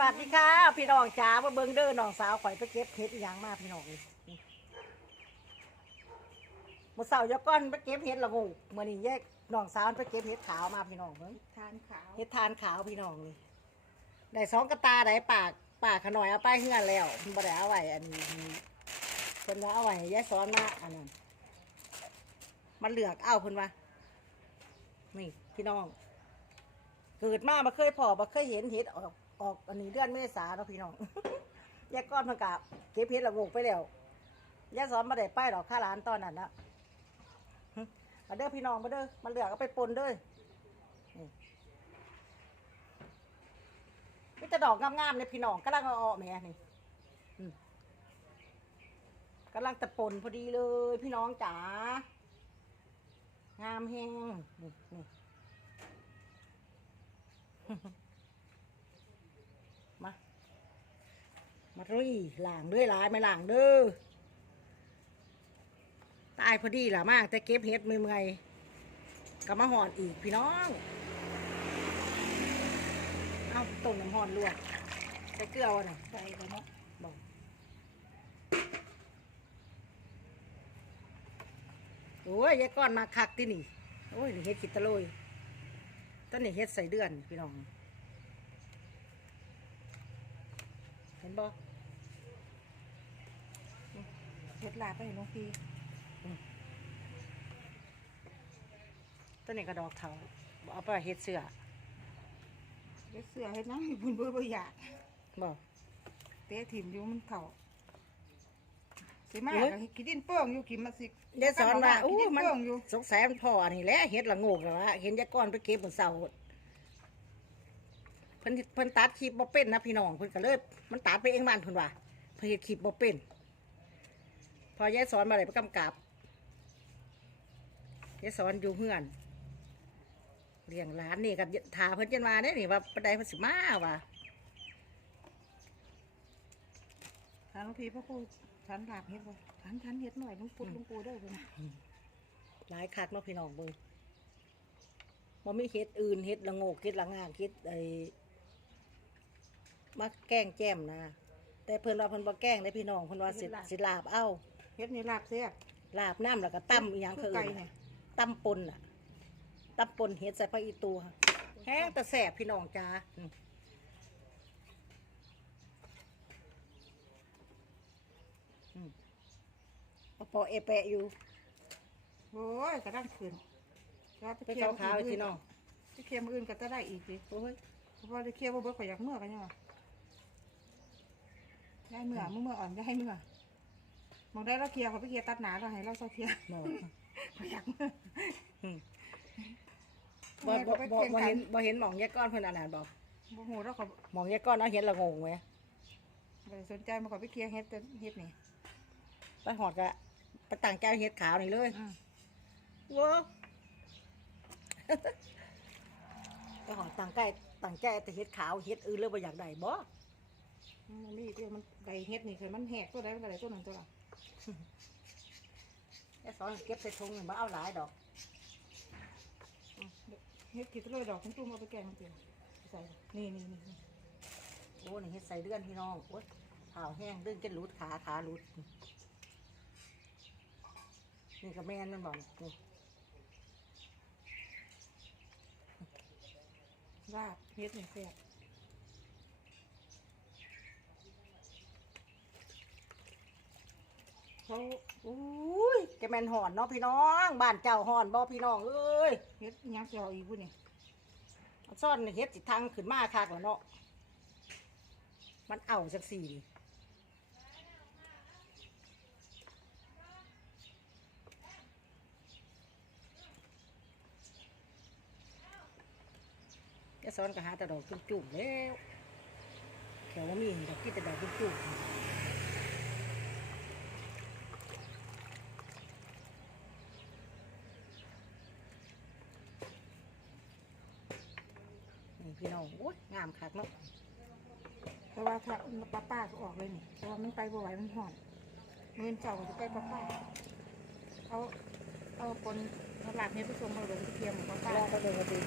วัสดีค่ะ พี่น้องจ๋ามาเบิ่งเด้อน้องสาวข่อยไปเก็บเห็ดอีหยังมาพี่น้องนี่มื่อเสาร์ยกก้อนไปเก็บเห็ดละงูมื่อนี้แยกน้องสาวไปเก็บเห็ดขาวมาพี่น้องเบิ่งทานขาวเห็ดทานขาวพี่น้องนี่ได้สองกระตาได้ปากปากขน่อยเอาไปเฮือนแล้วเพิ่นบ่ได้เอาไว้อันนี้เพิ่นว่าเอาไว้ให้ยายซ้อนมาอันนั้นมันเหลือกเอาเพิ่นว่านี่พี่น้อง เกิดมาบ่เคยพอบ่เคยเห็นเห็ดออก ออกอันนี้เดือนเมษาเนาะพี่น้อง ยายก้อนเพิ่นกะเก็บเห็ดละโงกไปแล้วยายสอนบ่ได้ไปดอกค่าร้านตอนนั้นนะหึมาเด้อพี่น้องมาเด้อมาเหลือกเอาไปปนเด้อนี่มีแต่ดอกงามๆเลยพี่น้องกำลังเอาออกแหม่นี่อืมกำลังจะปนพอดีเลย พี่น้องจ๋างามแฮงนี่นี่ มา มารุยหลางด้วยหลายไม่หลางเด้อตายพอดีล่ะมาก แต่เก็บเห็ดเมื่อยๆก็มาหอดอีกพี่น้อง เอาต้นน้ำหอนลวกใส่เกลือวะน่ะใส่กันเนาะบอกโอ้ยยายก้อนมาคักที่นี่ โอ้ยนี่เฮ็ดขิดตะโลยต้นนี้เฮ็ดใส่เดือนพี่น้อง เห็นบ่เฮ็ดลาบไปให้หลวงพี่ต้นนี้กระดอกเถาบ่เอาไปเฮ็ดเสื้อเฮ็ดเสื้อเฮ็ดหยังให้บุญเบื่อบ่อยากบ่เตะถิ่มอยู่มันเข่าสิมาเอ้ยก็กินดินโป้งอยู่กินมาสิเดี๋ยวสอนว่ากิอู้นดินมันโป้งอยู่สงสัยมันพออันนี้แหละเฮ็ดละโงกแล้วว่าเห็นยายก้อนไปเก็บมื้อเช้าเพิ่นเพิ่นตัดคลิปบ่เป็นนะพี่น้องเพิ่นก็เลยมันตัดไปเองมันเพิ่นว่าเพิ่นเฮ็ดคลิปบ่เป็น พอยายสอนมาได้ไปกำกับยายสอนอยู่เฮือนเลี้ยงหลานนี่กับถาเพิ่นจันมาเด้นี่ว่าปานใดเพิ่นสิมาว่ะทานหลวงพี่พระครูฉันลาบเฮ็ดบ่ฉันฉันเฮ็ดหน่อยหลุงปู่หลุงปู่เด้อเพิ่นน่ะหลายคักเนาะพี่น้องเบิ่งบ่มีเฮ็ดอื่นเฮ็ดละโงกเฮ็ดละงางเฮ็ดไอ้มาแกล้งแจ่มนะ แต่เพิ่นว่าเพิ่นบ่แกล้งเด้พี่น้องเพิ่นว่าสิสิลาบเอา เฮ็ดนี่ลาบเสียลาบน้ำแล้วก็ตำอีหยังคืคืออไก่อื่นเนี่ยตำปนน่ะตำปนเฮ็ดใส่ผักอีตูค่ะแห้งแต่แสบพี่น้องจ้าอืมอืมเอาปอเอแปะอยู่โอ้ยกระด้างขึ้นก็ไปเจ้าขาวไอ้พี่น้องไปเคลียร์มื้ออื่นก็จะได้อีกสิโอ้ยเพราะว่าได้เคลียร์บ่เบิดข่อยอยากเมื่อกันยังวะได้เมื่อมื้อเมื่ออ่อนได้เมื่อ มองได้เราเคลียร์เขาไปเคลียร์ตัดหนาเราให้เราเซาเคลียร์บ่ข่อยอยากเมื่ออืมบ่บ่บ่บ่เห็นบ่เห็นหมองแยกก้อนเพิ่นอันนั้นบ่บ่ฮู้เราก็หมองแยกก้อนเอาเห็นละงงไหมบ่ได้สนใจมาขอไปเคลียร์เฮ็ดแต่เฮ็ดนี่ไปหอดกะไปต่างแก้วเห็ดขาวนี่เลยอืมว้าไปหอดต่างแก้วต่างแก้วแต่เห็ดขาวเห็ดอื่นเลยบ่อยากได้บ่มันนี่เดี๋ยวมันได้เฮ็ดนี่คือมันแหกตัวใดมันก็ได้ตัวหนึงตัวละ แค่สอนเก็บใส่ถุงนี่บ่เอาหลายดอกอืมเฮ็ดผิดเลยดอกคุณตุ้มเอาไปแกงมันเต็มใส่นี่นี่นี่นี่โอ้นี่เห็ดใส่เดือนพี่น้องโอ้ยขาวแห้งเดือนกันรูดขาขารูดนี่ก็แม่นมันบอกนี่ลาบเฮ็ดนี่แซ่บ เขาอุ้ยแกแม่นหอนเนาะพี่น้องบ้านเจ้าหอนบ่พี่น้องเอ้ยเฮ็ดอิหยังสิเอาอีกบุนี่ซ่อนเฮ็ดสิทางขึ้นมาคักแล้วเนาะมันเอาจักสี่ดิแกซ้อนก็หาแต่ดอกจุ่มๆแล้วแถวว่ามีดอกกินแต่ดอกจุ่มๆ นี่พี่น้องโอ้ยงามคักเนาะแต่ว่าถ้าป้าป้าก็ออกเลยนี่แต่ว่ามันไปบ่ไหวมันห่อนเงินเจ้าจะไปป้าป้าเขาเอาคนสลับเนี่ยผู้ชมเราลงเทียมของป้าป้าก็เลยมาดู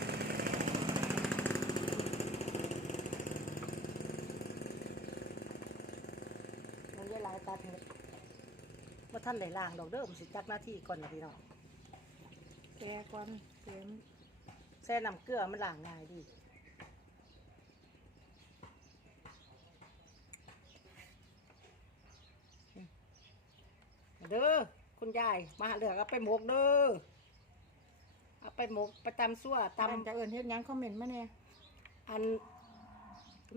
มันจะลายตาเถอะว่าท่านไหลล่างดอกเด้อผมสิจักหน้าที่ก่อนนะพี่น้องแกก่อนเต็มแซ่น้ำเกลือมันล่างง่ายดี เด้อคุณยายมาหาเหลือกเอาไปหมกเด้อเอาไปหมกไปตำซั่วตำ ตำจะเอินเฮ็ดหยังคอมเมนต์มาเนี่ยอัน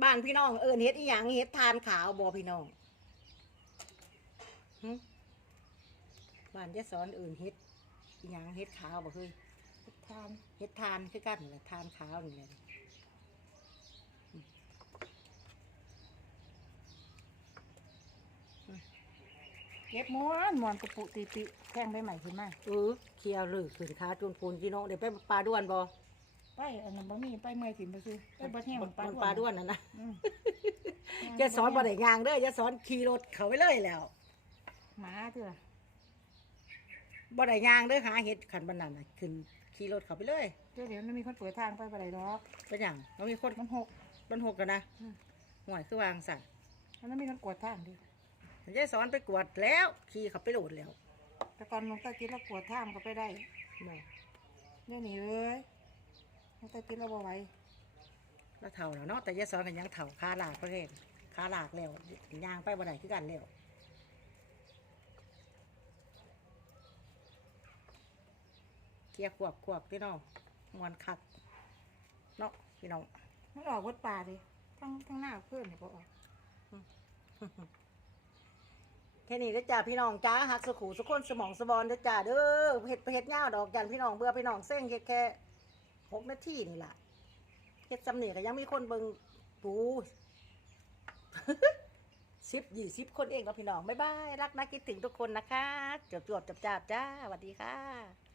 บ้านพี่น้องเอิญเฮ็ดอีหยังเฮ็ดทานขาวบ่พี่น้องหึบ้านยะสอนเอิญเฮ็ดอีหยังเฮ็ดขาวบ่เคยทานเฮ็ดทานคือกันนั่นแหละทานขาวนี่แหละ เก็บม้วนม้วนกระปุติติแทงใบใหม่ขึ้นมาเออเคลียร์เลยขึ้นขาจนพูนพี่น้องเดี๋ยวไปปลาด้วนบ่ไปอันนั้นบ่มีไปเมื่อยถิ่นไปซื้อไปบ่แห้งมันปลาปลาด้วนน่ะนะอืมจะสอนบ่ได้ย่างเด้อจะสอนขี่รถเขาไปเลยแล้วหมาเถอะบ่ได้ย่างเด้อหาเฮ็ดขันบันนั้นน่ะขึ้นขี่รถเขาไปเลยเดี๋ยวเดี๋ยวมันมีคนเปิดทางไปบ่ได้ดอกเป็นหยังมันมีคนมันหกมันหกกันนะอืม ห่วยคือวางสั่น มันมีคนกวดทางดิ ยายสอนไปกวดแล้ว ขี่เขาไปโหลดแล้วแต่ก่อนลงใต้กินแล้วกวดทางก็ไปได้บ่เดี๋ยวนี้เลยลงใต้กินแล้วบ่ไหวแล้วเท่าแล้วเนาะแต่ยายสอนกันยังเท่าขาหลากประเทศขาหลากแล้วย่างไปบ่ได้คือกันแล้วเคลียร์ขวบขวบพี่น้องมวนคักเนาะพี่น้องมันออกวัดป่าดิทั้งทั้งหน้าเพื่อนนี่บ่ออกแค่นี้เด้จ้าพี่น้องจ้าหักสุขูสุขคนสมองสบอนเด้จ้าเด้อเห็ดเห็ดเงาดอกจันพี่น้องเบื่อพี่น้องเส้นเห็ดแค่หกนาทีนี่แหละเห็ดสำเนียก็ยังมีคนเบิงปูสิบยี่สิบคนเองแล้วพี่น้องบ๊ายบายรักนะคิดถึงทุกคนนะคะจวบจวบจับจับจ้าสวัสดีค่ะ